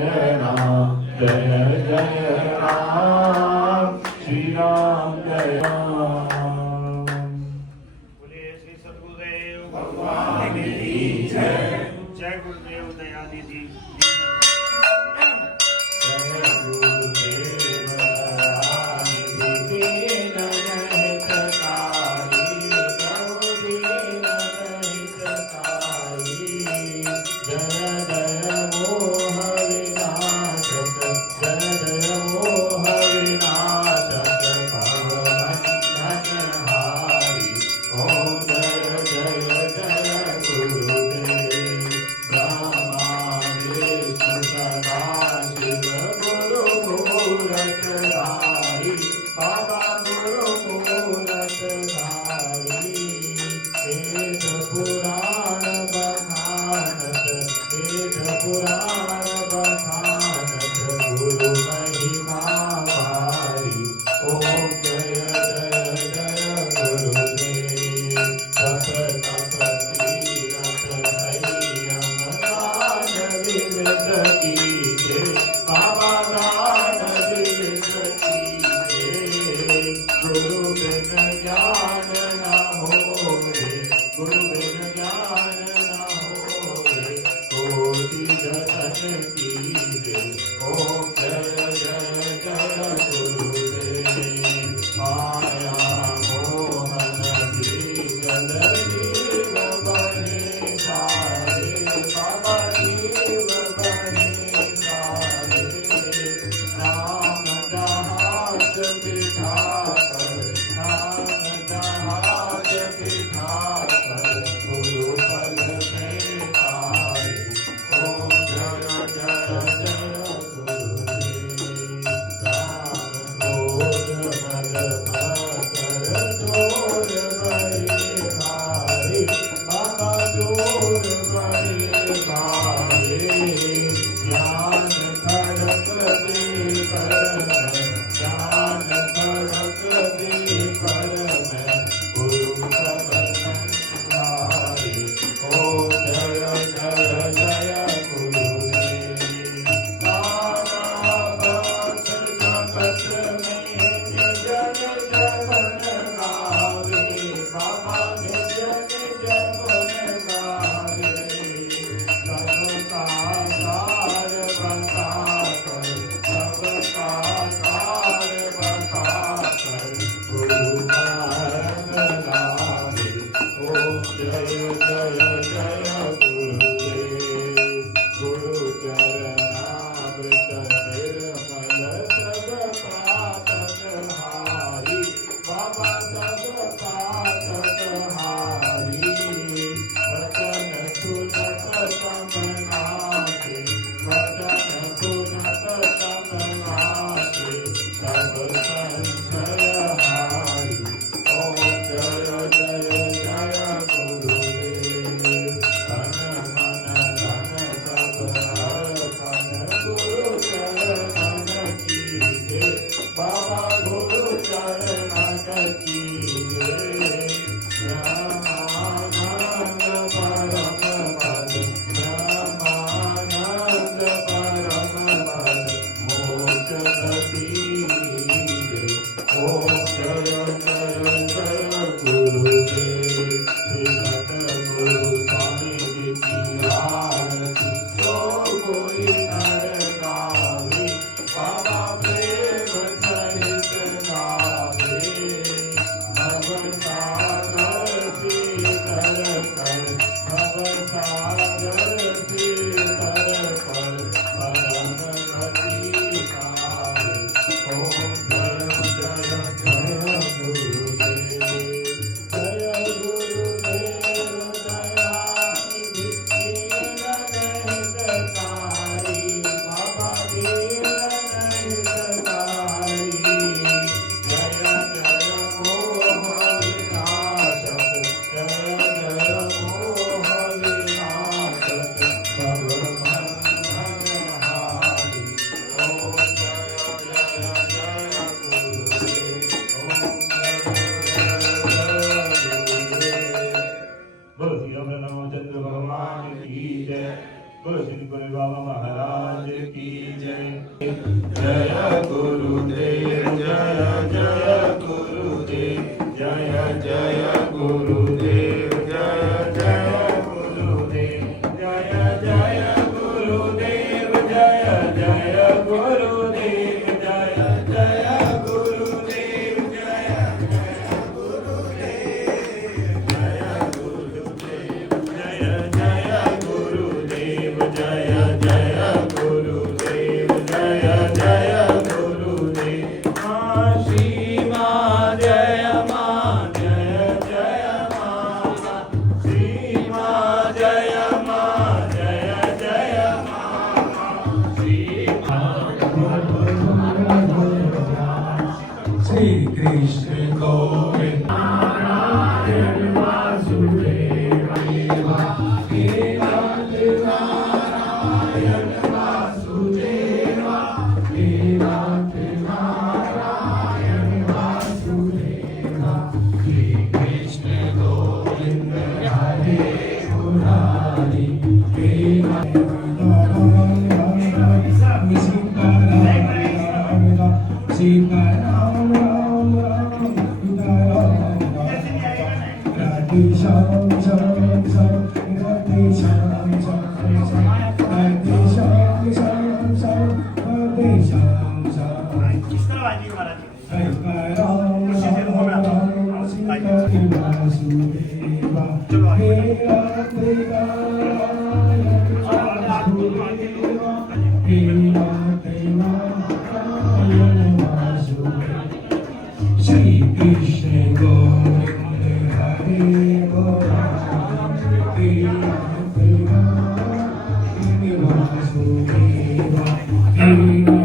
राम जय जय राम श्री राम जय राम। बोले श्री सद्गुरुदेव भगवान की जय। जय गुरुदेव Dayanidhi. Shri Krishna Govinda Narayana Vasudeva Deva Deva Narayana Vasudeva Deva Deva Narayana Vasudeva Shri Krishna Govinda Hare Murari Deva Sita Ram Ram Ram Sita Ram Radhe Shyam Shyam Shyam Radhe Shyam Shyam Shyam Radhe Shyam Shyam Shyam Radhe Shyam Shyam किस तरह वाजी महाराज Sita Ram Ram Sita Vasudeva Deva Deva Vasudeva Deva Deva Shri Krishna Govinda Hare Govinda Deva Deva Deva Vasudeva Deva